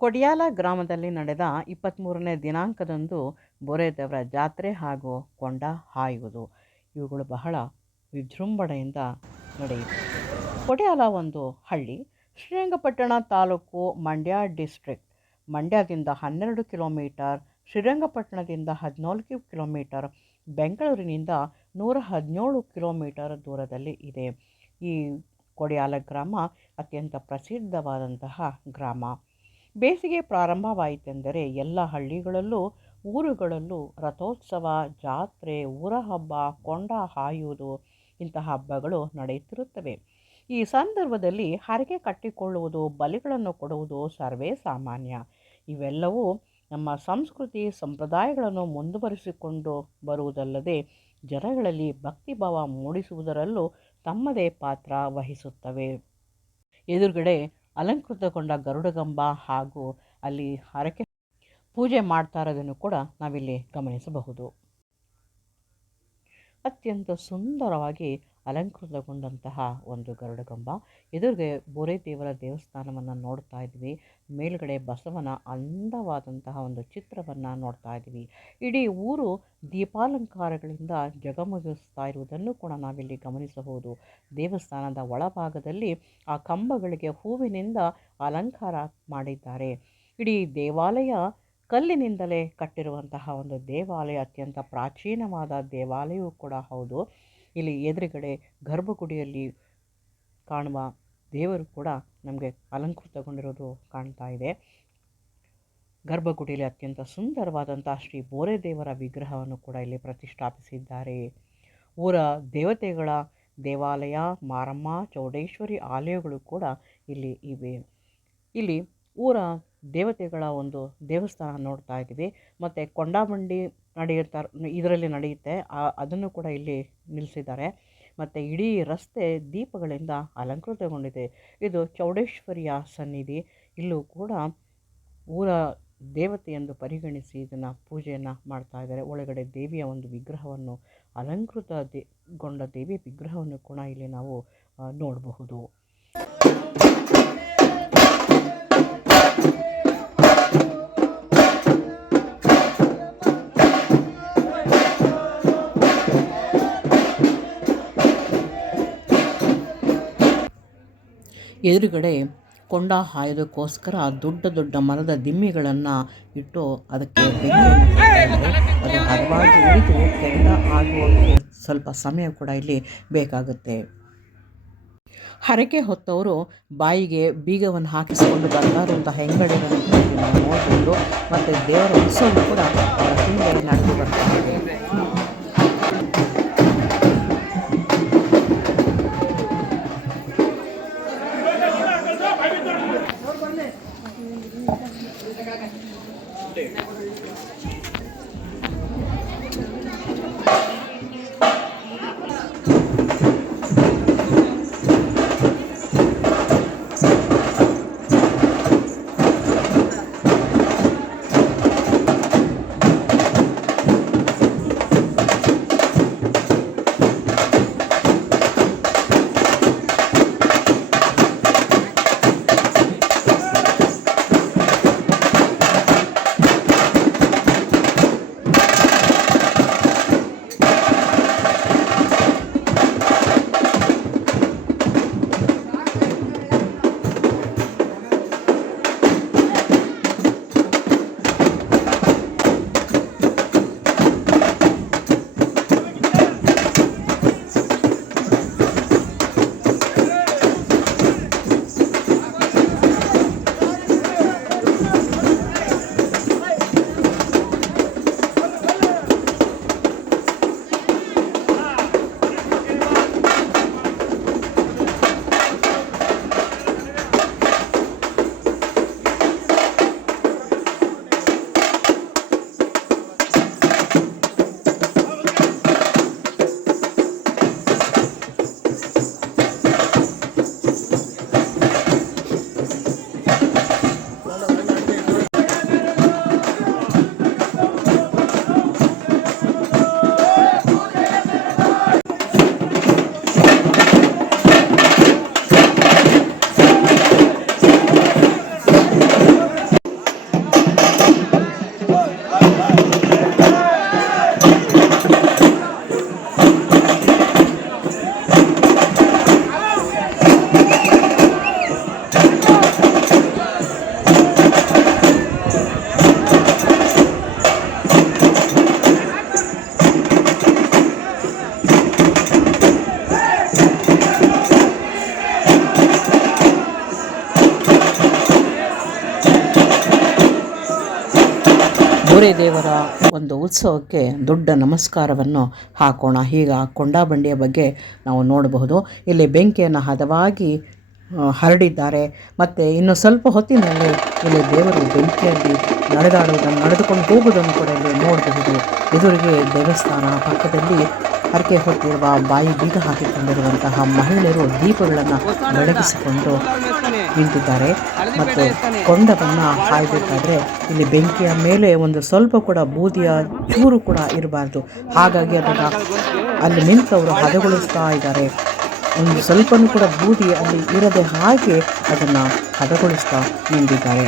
ಕೊಡಿಯಾಲ ಗ್ರಾಮದಲ್ಲಿ ನಡೆದ 23ನೇ ದಿನಾಂಕದಂದು ಬೋರೆದೇವರ ಜಾತ್ರೆ ಹಾಗೂ ಕೊಂಡ ಹಾಯುವುದು ಇವುಗಳು ಬಹಳ ವಿಜೃಂಭಣೆಯಿಂದ ನಡೆಯಿತು. ಕೊಡಿಯಾಲ ಒಂದು ಹಳ್ಳಿ, ಶ್ರೀರಂಗಪಟ್ಟಣ ತಾಲೂಕು, ಮಂಡ್ಯ ಡಿಸ್ಟ್ರಿಕ್ಟ್. ಮಂಡ್ಯದಿಂದ 12 ಕಿಲೋಮೀಟರ್, ಶ್ರೀರಂಗಪಟ್ಟಣದಿಂದ 14 ಕಿಲೋಮೀಟರ್, ಬೆಂಗಳೂರಿನಿಂದ 117 ಕಿಲೋಮೀಟರ್ ದೂರದಲ್ಲಿ ಇದೆ. ಈ ಕೊಡಿಯಾಲ ಗ್ರಾಮ ಅತ್ಯಂತ ಪ್ರಸಿದ್ಧವಾದಂತಹ ಗ್ರಾಮ. ಬೇಸಿಗೆ ಪ್ರಾರಂಭವಾಯಿತೆಂದರೆ ಎಲ್ಲ ಹಳ್ಳಿಗಳಲ್ಲೂ ಊರುಗಳಲ್ಲೂ ರಥೋತ್ಸವ, ಜಾತ್ರೆ, ಊರ ಹಬ್ಬ, ಕೊಂಡ ಹಾಯುವುದು ಇಂತಹ ಹಬ್ಬಗಳು ನಡೆಯುತ್ತಿರುತ್ತವೆ. ಈ ಸಂದರ್ಭದಲ್ಲಿ ಹರಕೆ ಕಟ್ಟಿಕೊಳ್ಳುವುದು, ಬಲಿಗಳನ್ನು ಕೊಡುವುದು ಸರ್ವೇ ಸಾಮಾನ್ಯ. ಇವೆಲ್ಲವೂ ನಮ್ಮ ಸಂಸ್ಕೃತಿ ಸಂಪ್ರದಾಯಗಳನ್ನು ಮುಂದುವರಿಸಿಕೊಂಡು ಬರುವುದಲ್ಲದೆ ಜನಗಳಲ್ಲಿ ಭಕ್ತಿಭಾವ ಮೂಡಿಸುವುದರಲ್ಲೂ ತಮ್ಮದೇ ಪಾತ್ರ ವಹಿಸುತ್ತವೆ. ಎದುರುಗಡೆ ಅಲಂಕೃತಗೊಂಡ ಗರುಡಗಂಬ ಹಾಗೂ ಅಲ್ಲಿ ಹರಕೆ ಪೂಜೆ ಮಾಡ್ತಾ ಇರೋದನ್ನು ಕೂಡ ನಾವಿಲ್ಲಿ ಗಮನಿಸಬಹುದು. ಅತ್ಯಂತ ಸುಂದರವಾಗಿ ಅಲಂಕೃತಗೊಂಡಂತಹ ಒಂದು ಗರುಡಗಂಬ. ಎದುರಿಗೆ ಬೋರೆದೇವರ ದೇವಸ್ಥಾನವನ್ನು ನೋಡ್ತಾ ಇದ್ವಿ. ಮೇಲುಗಡೆ ಬಸವನ ಅಂದವಾದಂತಹ ಒಂದು ಚಿತ್ರವನ್ನು ನೋಡ್ತಾ ಇದ್ವಿ. ಇಡೀ ಊರು ದೀಪಾಲಂಕಾರಗಳಿಂದ ಜಗಮಗಿಸ್ತಾ ಇರುವುದನ್ನು ಕೂಡ ನಾವಿಲ್ಲಿ ಗಮನಿಸಬಹುದು. ದೇವಸ್ಥಾನದ ಒಳಭಾಗದಲ್ಲಿ ಆ ಕಂಬಗಳಿಗೆ ಹೂವಿನಿಂದ ಅಲಂಕಾರ ಮಾಡಿದ್ದಾರೆ. ಇಡೀ ದೇವಾಲಯ ಕಲ್ಲಿನಿಂದಲೇ ಕಟ್ಟಿರುವಂತಹ ಒಂದು ದೇವಾಲಯ, ಅತ್ಯಂತ ಪ್ರಾಚೀನವಾದ ದೇವಾಲಯವೂ ಕೂಡ ಹೌದು. ಇಲ್ಲಿ ಎದುರುಗಡೆ ಗರ್ಭಗುಡಿಯಲ್ಲಿ ಕಾಣುವ ದೇವರು ಕೂಡ ನಮಗೆ ಅಲಂಕೃತಗೊಂಡಿರೋದು ಕಾಣ್ತಾ ಇದೆ. ಗರ್ಭಗುಡಿಯಲ್ಲಿ ಅತ್ಯಂತ ಸುಂದರವಾದಂಥ ಶ್ರೀ ಬೋರೆದೇವರ ವಿಗ್ರಹವನ್ನು ಕೂಡ ಇಲ್ಲಿ ಪ್ರತಿಷ್ಠಾಪಿಸಿದ್ದಾರೆ. ಊರ ದೇವತೆಗಳ ದೇವಾಲಯ, ಮಾರಮ್ಮ, ಚೌಡೇಶ್ವರಿ ಆಲಯಗಳು ಕೂಡ ಇಲ್ಲಿ ಇವೆ. ಇಲ್ಲಿ ಊರ ದೇವತೆಗಳ ಒಂದು ದೇವಸ್ಥಾನ ನೋಡ್ತಾ ಇದ್ದೀವಿ. ಮತ್ತು ಕೊಂಡಾಬಂಡಿ ಇದರಲ್ಲಿ ನಡೆಯುತ್ತೆ, ಅದನ್ನು ಕೂಡ ಇಲ್ಲಿ ನಿಲ್ಲಿಸಿದ್ದಾರೆ. ಮತ್ತು ಇಡೀ ರಸ್ತೆ ದೀಪಗಳಿಂದ ಅಲಂಕೃತಗೊಂಡಿದೆ. ಇದು ಚೌಡೇಶ್ವರಿಯ ಸನ್ನಿಧಿ. ಇಲ್ಲೂ ಕೂಡ ಊರ ದೇವತೆ ಎಂದು ಪರಿಗಣಿಸಿ ಇದನ್ನು ಪೂಜೆಯನ್ನು ಮಾಡ್ತಾ ಇದ್ದಾರೆ. ಒಳಗಡೆ ದೇವಿಯ ಒಂದು ವಿಗ್ರಹವನ್ನು ಅಲಂಕೃತಗೊಂಡ ದೇವಿಯ ವಿಗ್ರಹವನ್ನು ಕೂಡ ಇಲ್ಲಿ ನಾವು ನೋಡಬಹುದು. ಎದುರುಗಡೆ ಕೊಂಡ ಹಾಯೋದಕ್ಕೋಸ್ಕರ ದೊಡ್ಡ ದೊಡ್ಡ ಮರದ ದಿಮ್ಮಿಗಳನ್ನು ಇಟ್ಟು ಅದಕ್ಕೆ ಬೆಂಕಿಯನ್ನು ಅದು ಹದವಾಗಿ ಉರಿದು ಕೆಂಡ ಆಗುವಕ್ಕೆ ಸ್ವಲ್ಪ ಸಮಯ ಕೂಡ ಇಲ್ಲಿ ಬೇಕಾಗುತ್ತೆ. ಹರಕೆ ಹೊತ್ತವರು ಬಾಯಿಗೆ ಬೀಗವನ್ನು ಹಾಕಿಸಿಕೊಂಡು ಬರ್ತಾ ಇರುವಂತಹ ಹೆಂಗಡಿಗಳನ್ನು ನಾವು ನೋಡಬಹುದು. ಮತ್ತು ದೇವರ ಉತ್ಸವ ಕೂಡ ಅವರ ಹಿಂದೆ ನಡೆದು ಬರ್ತಾ ಇದೆ. ಬೋರೆ ದೇವರ ಒಂದು ಉತ್ಸವಕ್ಕೆ ದೊಡ್ಡ ನಮಸ್ಕಾರವನ್ನು ಹಾಕೋಣ. ಈಗ ಕೊಂಡಾ ಬಂಡಿಯ ಬಗ್ಗೆ ನಾವು ನೋಡಬಹುದು. ಇಲ್ಲಿ ಬೆಂಕಿಯನ್ನು ಹದವಾಗಿ ಹರಡಿದ್ದಾರೆ. ಮತ್ತು ಇನ್ನು ಸ್ವಲ್ಪ ಹೊತ್ತಿನಲ್ಲಿ ಇಲ್ಲಿ ದೇವರು ಬೆಂಕಿಯಲ್ಲಿ ನಡೆದುಕೊಂಡು ಹೋಗುವುದನ್ನು ಕೂಡ ಇಲ್ಲಿ ನೋಡಬಹುದು. ಎದುರಿಗೆ ದೇವಸ್ಥಾನ, ಪಕ್ಕದಲ್ಲಿ ಹರಕೆ ಹೊತ್ತಿರುವ ಬಾಯಿ ಬೀಗ ಹಾಕಿಕೊಂಡಿರುವಂತಹ ಮಹಿಳೆಯರು ದೀಪಗಳನ್ನು ಬೆಳಗಿಸಿಕೊಂಡು ನಿಂತಿದ್ದಾರೆ. ಮತ್ತು ಕೊಂಡವನ್ನು ಹಾಯಬೇಕಾದ್ರೆ ಇಲ್ಲಿ ಬೆಂಕಿಯ ಮೇಲೆ ಒಂದು ಸ್ವಲ್ಪ ಕೂಡ ಬೂದಿಯ ಚೂರು ಕೂಡ ಇರಬಾರ್ದು. ಹಾಗಾಗಿ ಅದನ್ನು ಅಲ್ಲಿ ನಿಂತವರು ಹದಗೊಳಿಸ್ತಾ ಇದ್ದಾರೆ. ಒಂದು ಸ್ವಲ್ಪನೂ ಕೂಡ ಬೂದಿ ಅಲ್ಲಿ ಇರದೆ ಹಾಗೆ ಅದನ್ನು ಹದಗೊಳಿಸ್ತಾ ನಿಂತಿದ್ದಾರೆ.